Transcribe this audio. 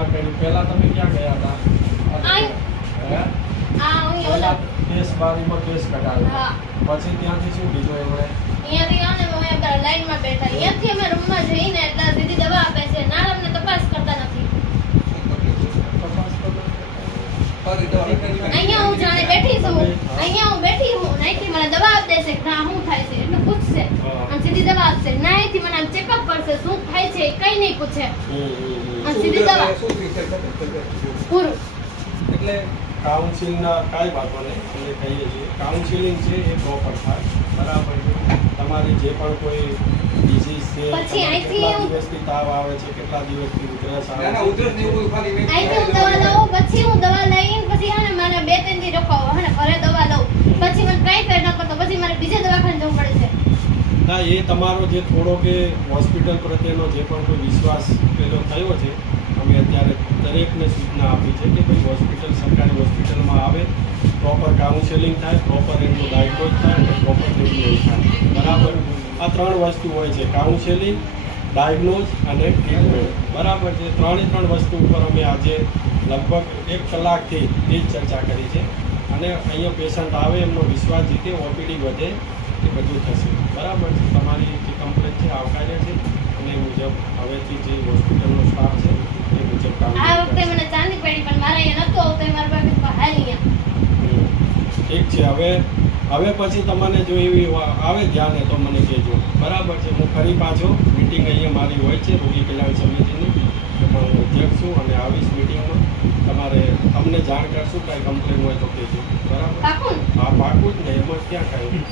ના કર્યું? પહેલા તમે ક્યાં ગયા હતા? કેસ બારીમાં કેસ કઢાવ્યો. પછી ત્યાંથી શું બીજું એમણે? અહીંયાથી આને અમે લાઈનમાં બેઠા. અહીંયાથી અમે રૂમમાં જઈને એટલે દીદી દવા આપે છે. ના અમને તપાસ કરતા નથી. અહીંયા હું જાણે બેઠી છું. અહીંયા હું બેઠી હું. નાઈથી મને દવા આપી દેશે. ના શું થાય છે એટલું પૂછશે. અને સીધી દવા આપશે. નાઈથી મને ચેકઅપ કરશે. શું થાય છે કઈ નહીં પૂછે. અને સીધી દવા. પૂરું. એટલે કાઉન્સિલના કાંઈ વાતો નહીં, અમે કહીએ છીએ કાઉન્સિલિંગ છે એ પ્રોપર થાય. બરાબર છે. તમારી જે પણ કોઈ ડિઝીઝ છે, પછી અહીંથી કેટલા દિવસથી તાવ આવે છે, કેટલા દિવસથી ઉધરસ આવે છે, અહીંથી હું દવા લઉં. પછી હું દવા લઈને પછી હે ને મને 2-3 દી રોકાવો હે ને ઘરે દવા લઉં. પછી મને કઈ ફેર ન કરતો. પછી મારે બીજે દવાખાને જવું પડે છે. ના, એ તમારો જે થોડો કે હોસ્પિટલ પ્રત્યેનો જે પણ કોઈ વિશ્વાસ પેલો થયો છે, અમે અત્યારે દરેકને સૂચના આપી છે કે ભાઈ હોસ્પિટલ, સરકારી હોસ્પિટલમાં આવે, પ્રોપર કાઉન્સેલિંગ થાય, પ્રોપર એમનું ડાયગ્નોઝ થાય અને પ્રોપર ટ્રીટમેન્ટ થાય. બરાબર. આ 3 વસ્તુ હોય છે: કાઉન્સેલિંગ, ડાયગ્નોઝ અને ટ્રીટમેન્ટ. બરાબર છે. 3 વસ્તુ ઉપર અમે આજે લગભગ 1 કલાકથી એ જ ચર્ચા કરી છે. અને અહીંયા પેશન્ટ આવે, એમનો વિશ્વાસ જીતે, ઓપીડી વધે, એ બધું થશે. બરાબર છે. તમારી જે કમ્પ્લેન છે આવકાર્ય છે અને એ મુજબ હવેથી જે હોસ્પિટલનો સ્ટાફ છે એ મુજબ કામ આ વખતે મને ચાંદી પડી પણ મારા અહીંયા નતો આવતો. મારા પાસે હાલ અહીંયા. ઠીક છે. હવે પછી તમને જો એવી આવે ધ્યાને તો મને કહેજો. બરાબર છે. હું ફરી પાછો મિટિંગ અહીંયા મારી હોય છે રોગી કલ્યાણ સમિતિની, એમાં હું અધ્યક્ષ છું અને આવીશ મિટિંગમાં. તમને જાણ કરશું, કાંઈ કમ્પ્લેન હોય તો કહેજો. બરાબર? પાકું? હા, પાકું જ ને, એમાં ક્યાં કાંઈ